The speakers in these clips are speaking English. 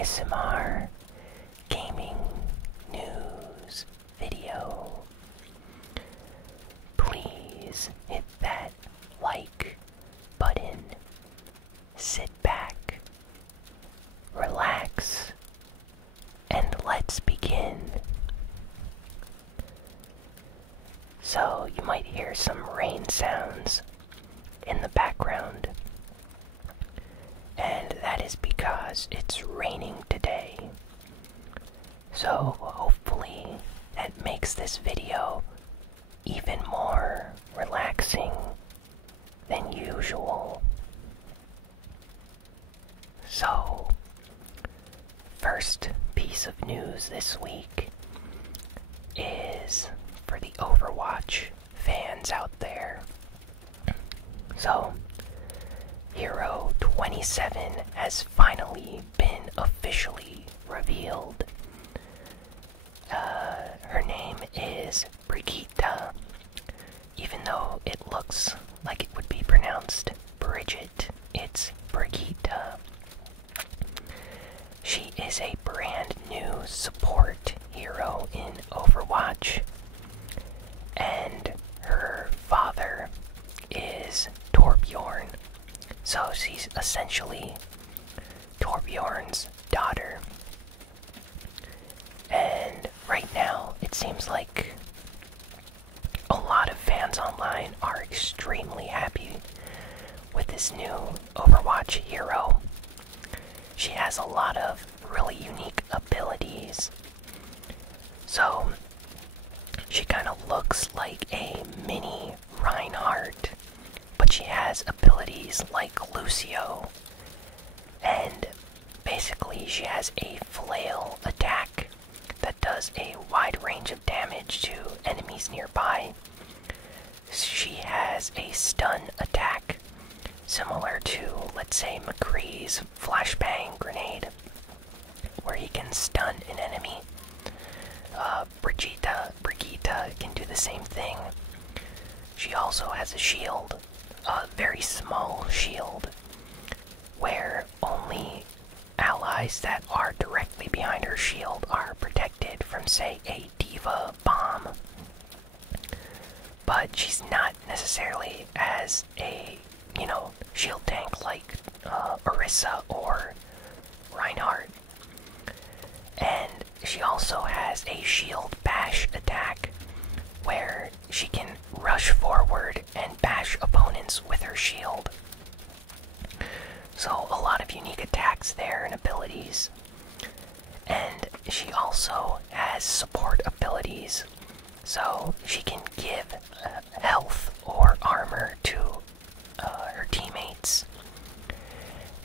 ASMR Gaming News video. Please hit that like button. Sit back, relax, and let's begin. So you might hear some rain sounds in the background, and that is because it's raining today. So hopefully that makes this video even more relaxing than usual. So, first piece of news this week is for the Overwatch fans out there. So, Hero 27 has finally been officially revealed. Her name is Brigitte, even though it looks like it would be pronounced Brigitte. It's Brigitte. She is a brand new support hero in Overwatch, and her father is Torbjorn. So she's essentially Torbjorn's daughter. And right now, it seems like a lot of fans online are extremely happy with this new Overwatch hero. She has a lot of really unique abilities. So, she kind of looks like a mini Reinhardt, but she has abilities like Lucio. And basically, she has a flail attack that does a wide range of damage to enemies nearby. She has a stun attack, similar to, let's say, McCree's flashbang grenade, where he can stun an enemy. Brigitte can do the same thing. She also has a shield, a very small shield, where only allies that are directly behind her shield are protected from, say, a diva bomb. But she's not necessarily as a, shield tank like Orisa or Reinhardt. And she also has a shield bash attack, where she can rush forward and bash opponents with her shield. So a lot of unique attacks there and abilities. And she also has support abilities, so she can give health or armor to her teammates.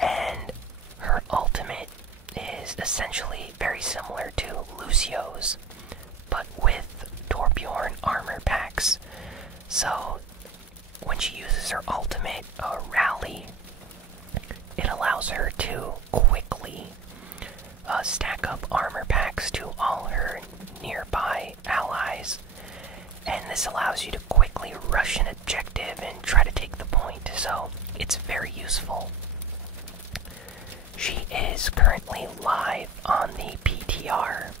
And her ultimate is essentially very similar to Lucio's, but with Torbjorn armor packs. So when she uses her ultimate, Rally, it allows her to quickly stack up armor packs to all her nearby allies, and this allows you to quickly rush an objective and try to take the point, so it's very useful. She is currently live on the PTR,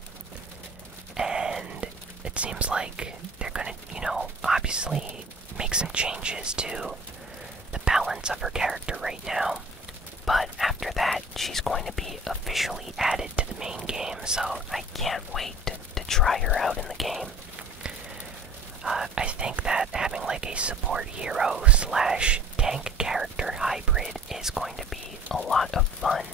and it seems like they're gonna, obviously make some changes to the balance of her character right now. But after that, she's going to be officially added to the main game, so I can't wait to try her out in the game. I think that having like a support hero slash tank character hybrid is going to be a lot of fun.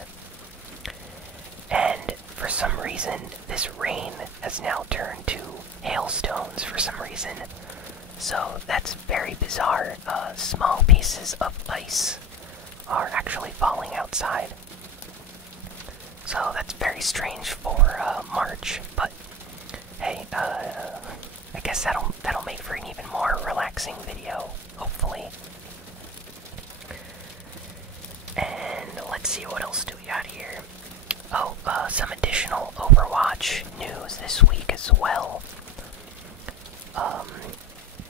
And for some reason, this rain has now turned to hailstones for some reason. So that's very bizarre. Small pieces of ice are actually falling outside. So that's very strange for March, but hey, I guess that'll make for an even more relaxing video, hopefully. And let's see, what else do we got here? Oh, some additional Overwatch news this week as well.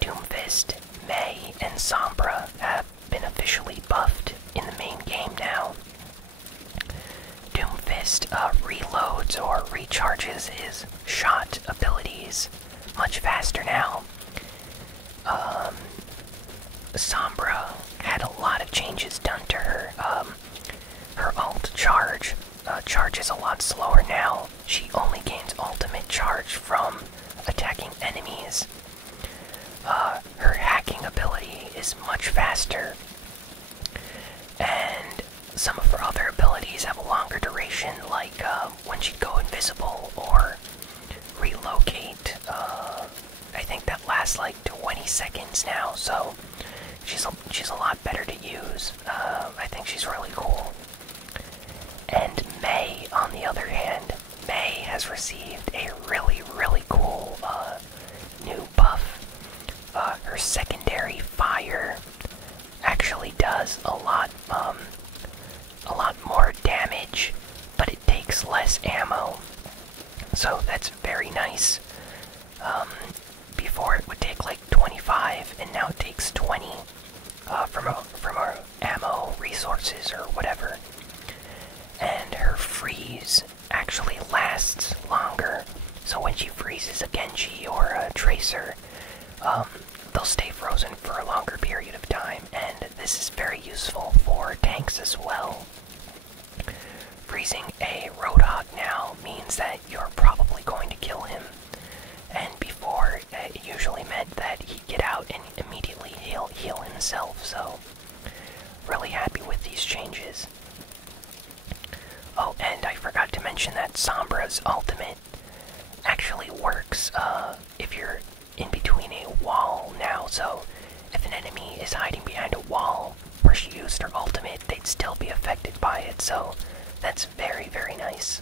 Doomfist, Mei, and Sombra have been officially buffed in the main game now. Doomfist newest reloads or recharges his shot abilities much faster now. Sombra had a lot of changes done to her. Her ult charges a lot slower now. She only gains ultimate charge from attacking enemies. Her hacking ability is much faster. And some of her other abilities have a longer duration, like when she'd go invisible or relocate. I think that lasts like 20 seconds now, so she's a lot better to use. I think she's really cool. And Mei, on the other hand, Mei has received a really, really cool new buff. Her secondary fire actually does a lot more damage, but it takes less ammo. So that's very nice. Before it would take like 25, and now it takes 20 from our ammo resources or whatever. And her freeze actually lasts longer. So when she freezes a Genji or a Tracer, they'll stay frozen for a longer period of time, and this is very useful for tanks as well. Freezing a Roadhog now means that you're probably going to kill him, and before it usually meant that he'd get out and immediately heal himself, so really happy with these changes. Oh, and I forgot to mention that Sombra's ultimate actually works if you're in between a wall now, so if an enemy is hiding behind a wall where she used her ultimate, they'd still be affected by it, so that's very, very nice.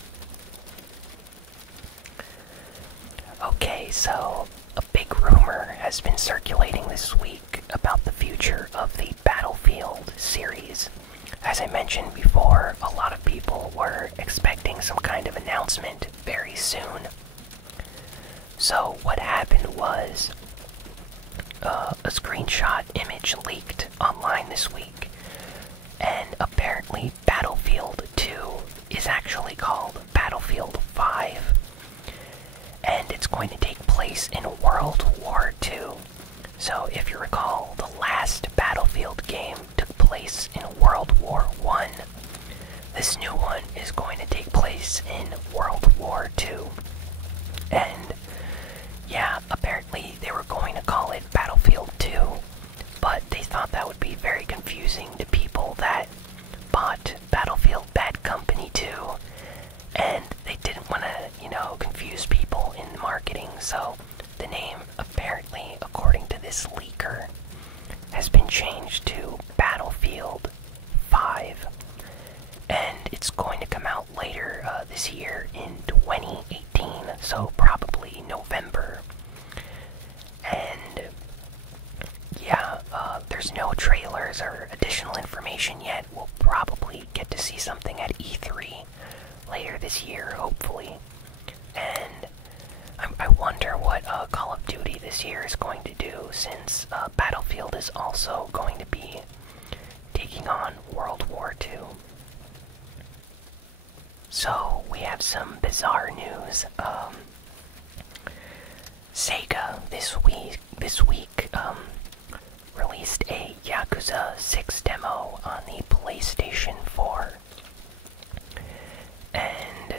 Okay, so a big rumor has been circulating this week about the future of the Battlefield series. As I mentioned before, a lot of people were expecting some kind of announcement very soon. So what happened was, a screenshot image leaked online this week, and apparently Battlefield 2 is actually called Battlefield 5, and it's going to take place in World War II. So if you recall, the last Battlefield game took place in World War I. This new one is going to take place in World War II. And yeah, apparently they were going to call it Battlefield 2, but they thought that would be very confusing to people that bought Battlefield Bad Company 2, and they didn't want to, confuse people in the marketing, so the name, apparently, according to this leaker, has been changed to Battlefield 5, and it's going to come out later this year in 2018, so probably November. And yeah, there's no trailers or additional information yet. We'll probably get to see something at E3 later this year, hopefully. And I wonder what Call of Duty this year is going to do, since Battlefield is also going to be taking on World War II. So, we have some bizarre news. Sega this week released a Yakuza 6 demo on the PlayStation 4. And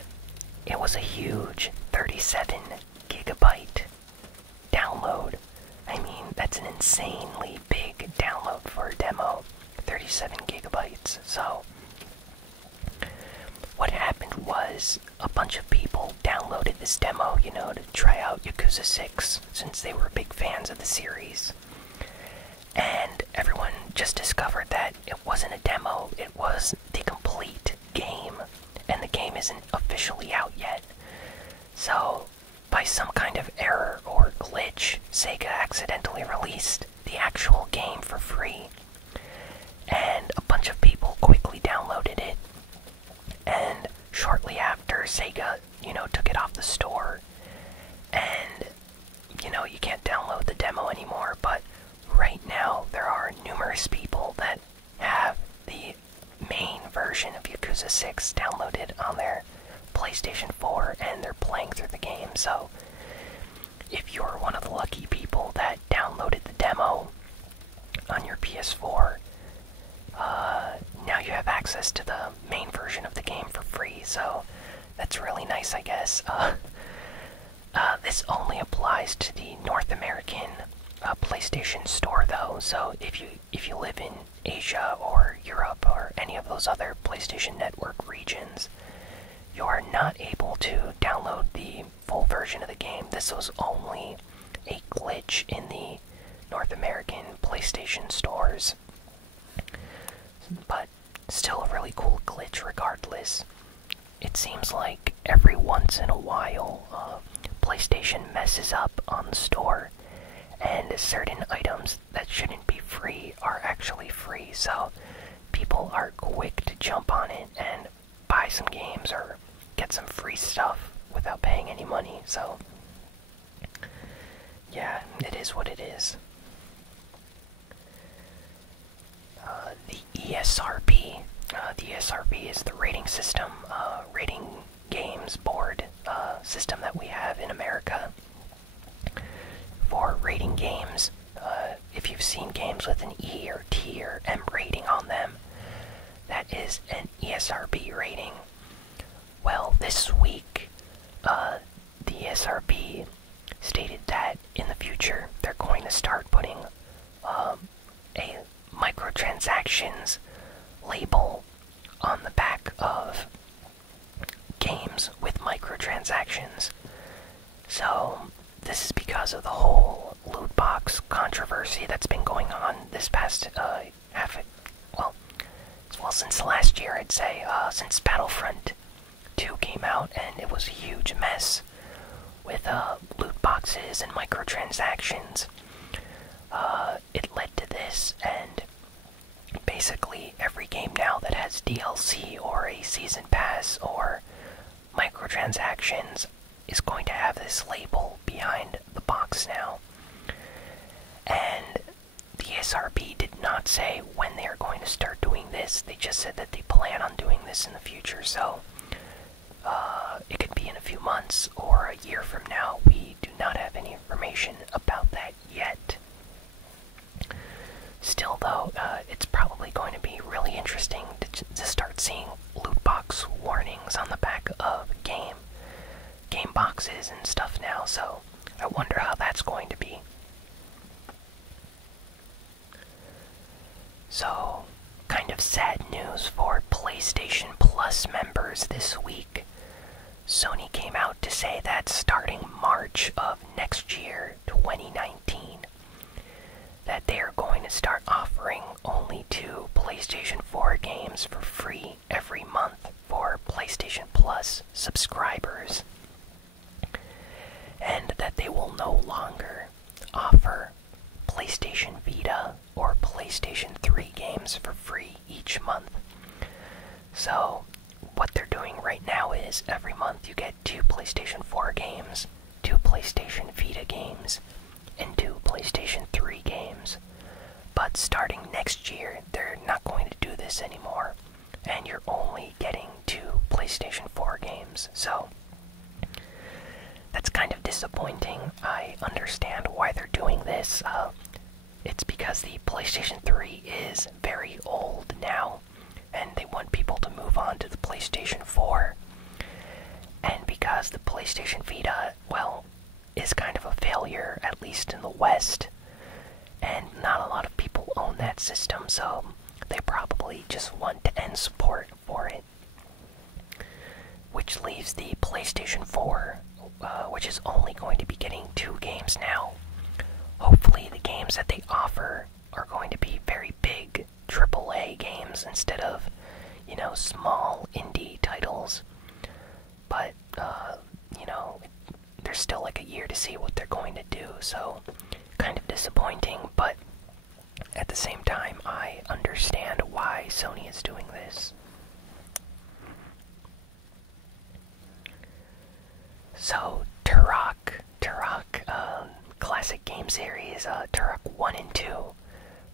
it was a huge 37 gigabyte download. I mean, that's an insanely big download for a demo. 37 gigabytes. So, what happened was a bunch of people downloaded this demo, to try out Yakuza 6, since they were big fans of the series. And everyone just discovered that it wasn't a demo, it was the complete game, and the game isn't officially out yet. So, by some kind of error or glitch, Sega accidentally released the actual game for free. And a bunch of people quickly downloaded it. And shortly after, Sega, took it off the store. And, you can't download the demo anymore. But right now, there are numerous people that have the main version of Yakuza 6 downloaded on their PlayStation 4 and they're playing through the game. So if you're one of the lucky people that downloaded the demo on your PS4, now you have access to the main version of the game for free, so that's really nice, I guess. This only applies to the North American PlayStation Store, though, so if you live in Asia or Europe or any of those other PlayStation Network regions, you are not able to download the full version of the game. This was only a glitch in the North American PlayStation stores, but still a really cool glitch regardless. It seems like every once in a while, PlayStation messes up on the store, and certain items that shouldn't be free are actually free, so people are quick to jump on it and buy some games or get some free stuff without paying any money. So yeah, it is what it is. The ESRB. The ESRB is the rating system, rating games board system that we have in America for rating games. If you've seen games with an E or T or M rating on them, that is an ESRB rating. Well, this week, the ESRB stated that in the future they're going to start putting a microtransactions label on the back of games with microtransactions. So this is because of the whole loot box controversy that's been going on this past since last year, I'd say, since Battlefront 2 came out, and it was a huge mess with loot boxes and microtransactions. It led to this, and basically every game now that has DLC or a season pass or microtransactions is going to have this label behind the box now. And the ESRB did not say when they are going to start doing this. They just said that they plan on doing this in the future, so it could be in a few months or a year from now. We do not have any information about that yet. Still, though, it's probably going to be really interesting to start seeing loot box warnings on the back of game boxes and stuff now, so I wonder how that's going to be. So, kind of sad news for PlayStation Plus members this week. Sony came out to say that starting March of next year, 2019, that they are going to start offering only 2 PlayStation 4 games for free every month for PlayStation Plus subscribers. And that they will no longer offer PlayStation Vita or PlayStation 3 games for free each month. So, what they're doing right now is every month you get 2 PlayStation 4 games, 2 PlayStation Vita games, and 2 PlayStation 3 games. But starting next year, they're not going to do this anymore, and you're only getting 2 PlayStation 4 games. So, that's kind of disappointing. I understand why they're doing this. It's because the PlayStation 3 is very old now, and they want people to move on to the PlayStation 4. And because the PlayStation Vita, well, is kind of a failure, at least in the West, and not a lot of people own that system, so they probably just want to end support for it. Which leaves the PlayStation 4, which is only going to be getting 2 games now. Hopefully the games that they offer are going to be very big AAA games instead of, small indie titles. But, there's still like a year to see what they're going to do, so kind of disappointing, but at the same time, I understand why Sony is doing this. So, Turok, classic game series, Turok 1 and 2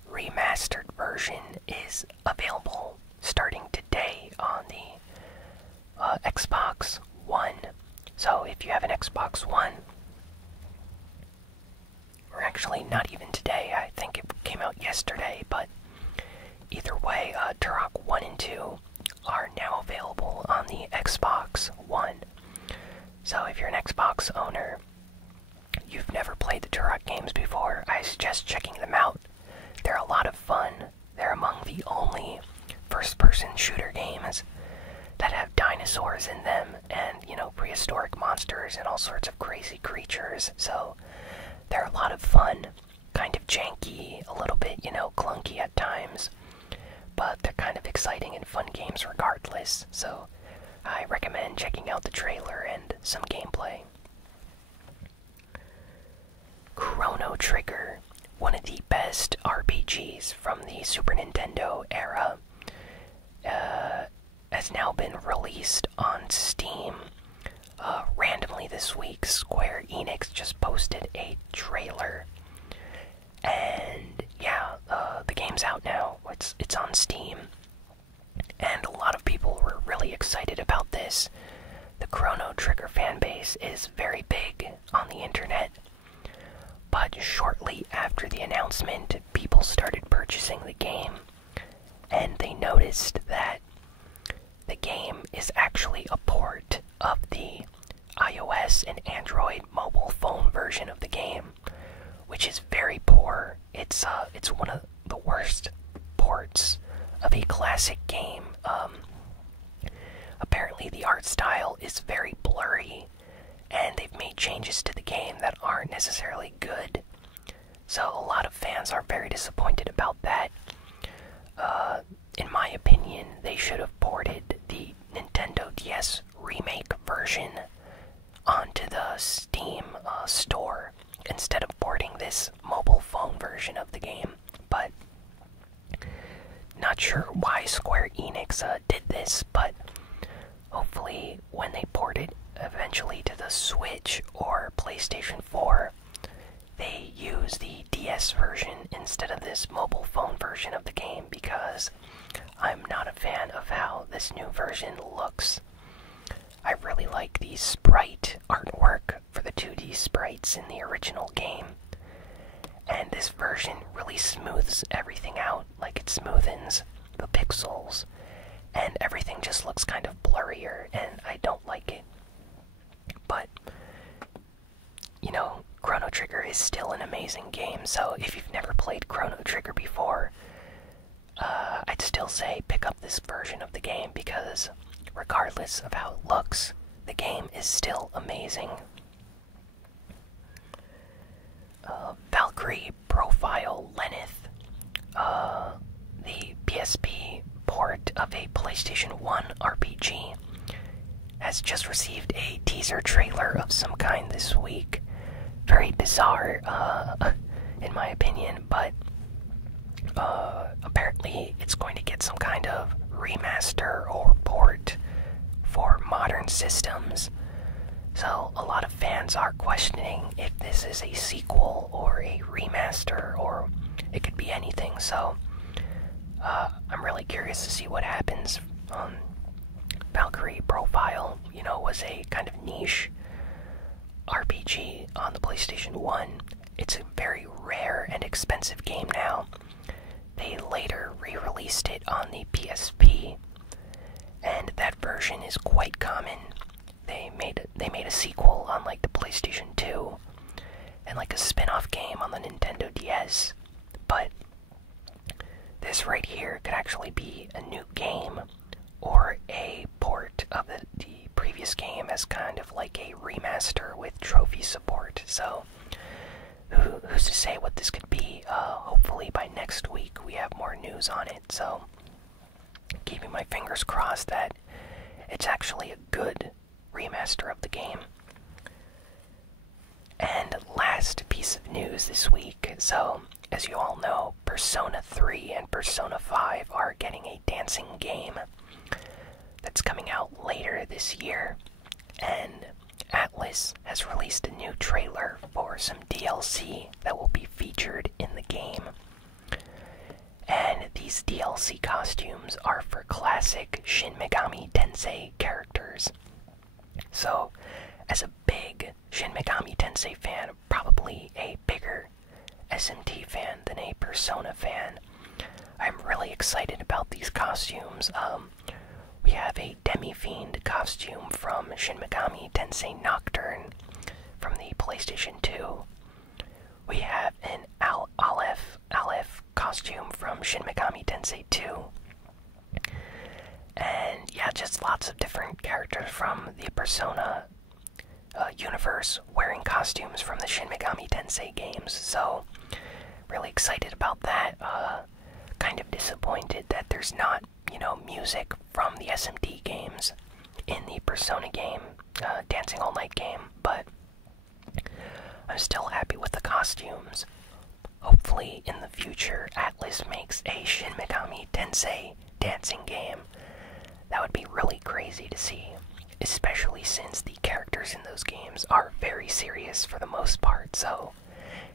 remastered version is available starting today on the Xbox Xbox One. Or actually, not even today. I think it came out yesterday, but either way, Turok 1 and 2 are now available on the Xbox One. So if you're an Xbox owner, you've never played the Turok games before, I suggest checking them out. They're a lot of fun. They're among the only first-person shooter games that have dinosaurs in them and, prehistoric monsters and all sorts of crazy creatures. So they're a lot of fun, kind of janky, a little bit, clunky at times. But they're kind of exciting and fun games regardless. So I recommend checking out the trailer and some gameplay. Chrono Trigger, one of the best RPGs from the Super Nintendo era, has now been released on Steam. Randomly this week, Square Enix just posted a trailer. And yeah, the game's out now. It's on Steam. And a lot of people were really excited about this. The Chrono Trigger fanbase is very big on the internet. But shortly after the announcement, people started purchasing the game. And they noticed that the game is actually a port of the iOS and Android mobile phone version of the game, which is very poor. It's one of the worst ports of a classic game. Apparently the art style is very blurry, and they've made changes to the game that aren't necessarily good. So a lot of fans are very disappointed about that. In my opinion, they should have ported the Nintendo DS remake version onto the Steam store instead of porting this mobile phone version of the game. But not sure why Square Enix did this, but hopefully when they port it eventually to the Switch or PlayStation 4, they use the DS version instead of this mobile phone version of the game, because I'm not a fan of how this new version looks. I really like the sprite artwork for the 2D sprites in the original game, and this version really smooths everything out. Like, it smoothens the pixels, and everything just looks kind of blurrier, and I don't like it. But, Chrono Trigger is still an amazing game, so if you've never played Chrono Trigger before, I'd still say pick up this version of the game, because regardless of how it looks, the game is still amazing. Valkyrie Profile Lenneth, the PSP port of a PlayStation 1 RPG, has just received a teaser trailer of some kind this week. Very bizarre, in my opinion, but apparently it's going to get some kind of remaster or port for modern systems. So a lot of fans are questioning if this is a sequel or a remaster, or it could be anything. So I'm really curious to see what happens. Valkyrie Profile, was a kind of niche RPG on the PlayStation 1. It's a very rare and expensive game now. They later re-released it on the PSP, and that version is quite common. They made a sequel on like the PlayStation 2 and like a spin-off game on the Nintendo DS. But this right here could actually be a new game or a port of the previous game as kind of like a remaster with trophy support. So who's to say what this could be? Hopefully by next week we have more news on it. So keeping my fingers crossed that it's actually a good remaster of the game. And last piece of news this week. So, as you all know, Persona 3 and Persona 5 are getting a dancing game that's coming out later this year. And Atlas has released a new trailer for some DLC that will be featured in the game. And these DLC costumes are for classic Shin Megami Tensei characters. So, as a big Shin Megami Tensei fan, probably a bigger SMT fan than a Persona fan. I'm really excited about these costumes. We have a Demi-Fiend costume from Shin Megami Tensei Nocturne from the PlayStation 2. We have an Aleph costume from Shin Megami Tensei 2. And yeah, just lots of different characters from the Persona universe wearing costumes from the Shin Megami Tensei games. So, really excited about that. Kind of disappointed that there's not, music from the SMT games in the Persona game, Dancing All Night game, but I'm still happy with the costumes. Hopefully, in the future, Atlas makes a Shin Megami Tensei dancing game. That would be really crazy to see, especially since the characters in those games are very serious for the most part, so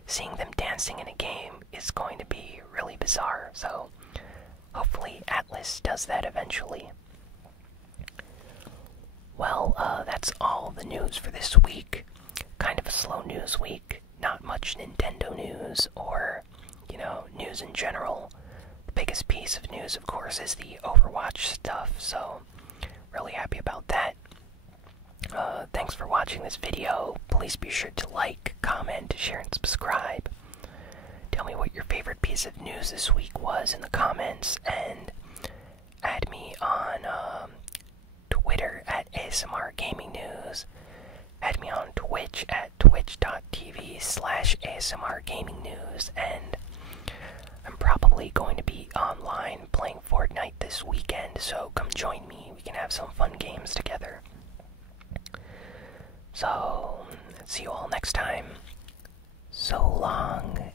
seeing them dancing in a game is going to be really bizarre, so hopefully Atlas does that eventually. Well, that's all the news for this week. Kind of a slow news week, not much Nintendo news or, news in general. The biggest piece of news, of course, is the Overwatch stuff, so really happy about that. Thanks for watching this video. Please be sure to like, comment, share, and subscribe. Tell me what your favorite piece of news this week was in the comments, and add me on Twitter at ASMRGamingNews. Add me on Twitch at twitch.tv/ASMRGamingNews, and I'm probably going to be online playing Fortnite this weekend, so come join me. We can have some fun games together. So, see you all next time. So long.